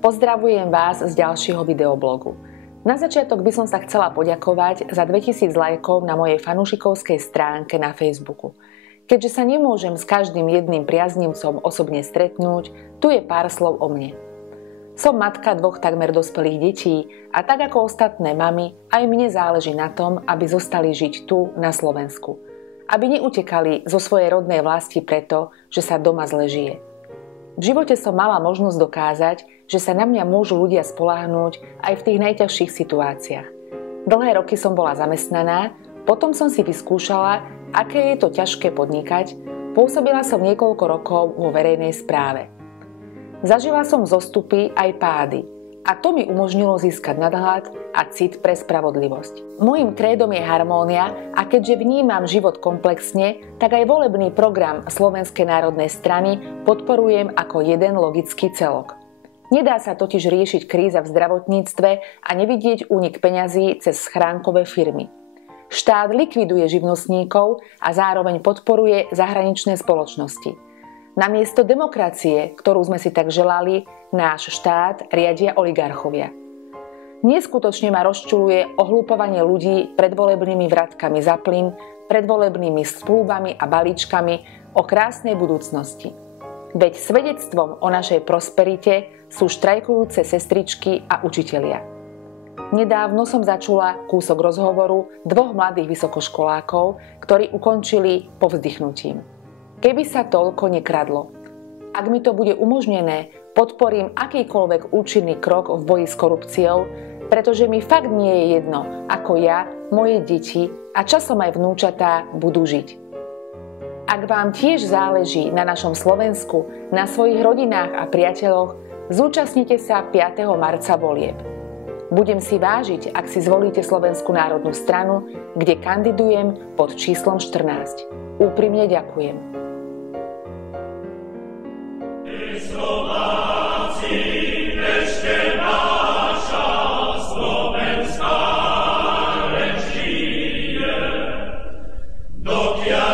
Pozdravujem vás z ďalšieho videoblogu. Na začiatok by som sa chcela poďakovať za 2000 lajkov na mojej fanúšikovskej stránke na Facebooku. Keďže sa nemôžem s každým jedným priaznivcom osobne stretnúť, tu je pár slov o mne. Som matka 2 takmer dospelých detí a tak ako ostatné mamy, aj mne záleží na tom, aby zostali žiť tu na Slovensku. Aby neutekali zo svojej rodnej vlasti preto, že sa doma zle žije. V živote som mala možnosť dokázať, že sa na mňa môžu ľudia spoľahnúť aj v tých najťažších situáciách. Dlhé roky som bola zamestnaná, potom som si vyskúšala, aké je to ťažké podnikať, pôsobila som niekoľko rokov vo verejnej správe. Zažila som zostupy aj pády a to mi umožnilo získať nadhľad a cit pre spravodlivosť. Mojím krédom je harmónia a keďže vnímam život komplexne, tak aj volebný program Slovenskej národnej strany podporujem ako jeden logický celok. Nedá sa totiž riešiť kríza v zdravotníctve a nevidieť únik peňazí cez schránkové firmy. Štát likviduje živnostníkov a zároveň podporuje zahraničné spoločnosti. Namiesto demokracie, ktorú sme si tak želali, náš štát riadia oligarchovia. Neskutočne ma rozčuľuje ohlupovanie ľudí predvolebnými vratkami za plyn, predvolebnými sľubami a balíčkami o krásnej budúcnosti. Veď svedectvom o našej prosperite sú štrajkujúce sestričky a učitelia. Nedávno som začula kúsok rozhovoru 2 mladých vysokoškolákov, ktorí ukončili povzdychnutím. Keby sa toľko nekradlo. Ak mi to bude umožnené, podporím akýkoľvek účinný krok v boji s korupciou, pretože mi fakt nie je jedno, ako ja, moje deti a časom aj vnúčatá budú žiť. Ak vám tiež záleží na našom Slovensku, na svojich rodinách a priateľoch, zúčastnite sa 5. marca volieb. Budem si vážiť, ak si zvolíte Slovenskú národnú stranu, kde kandidujem pod číslom 14. Úprimne ďakujem. Slováci, ešte naša slovenská reč žije, dokiaľ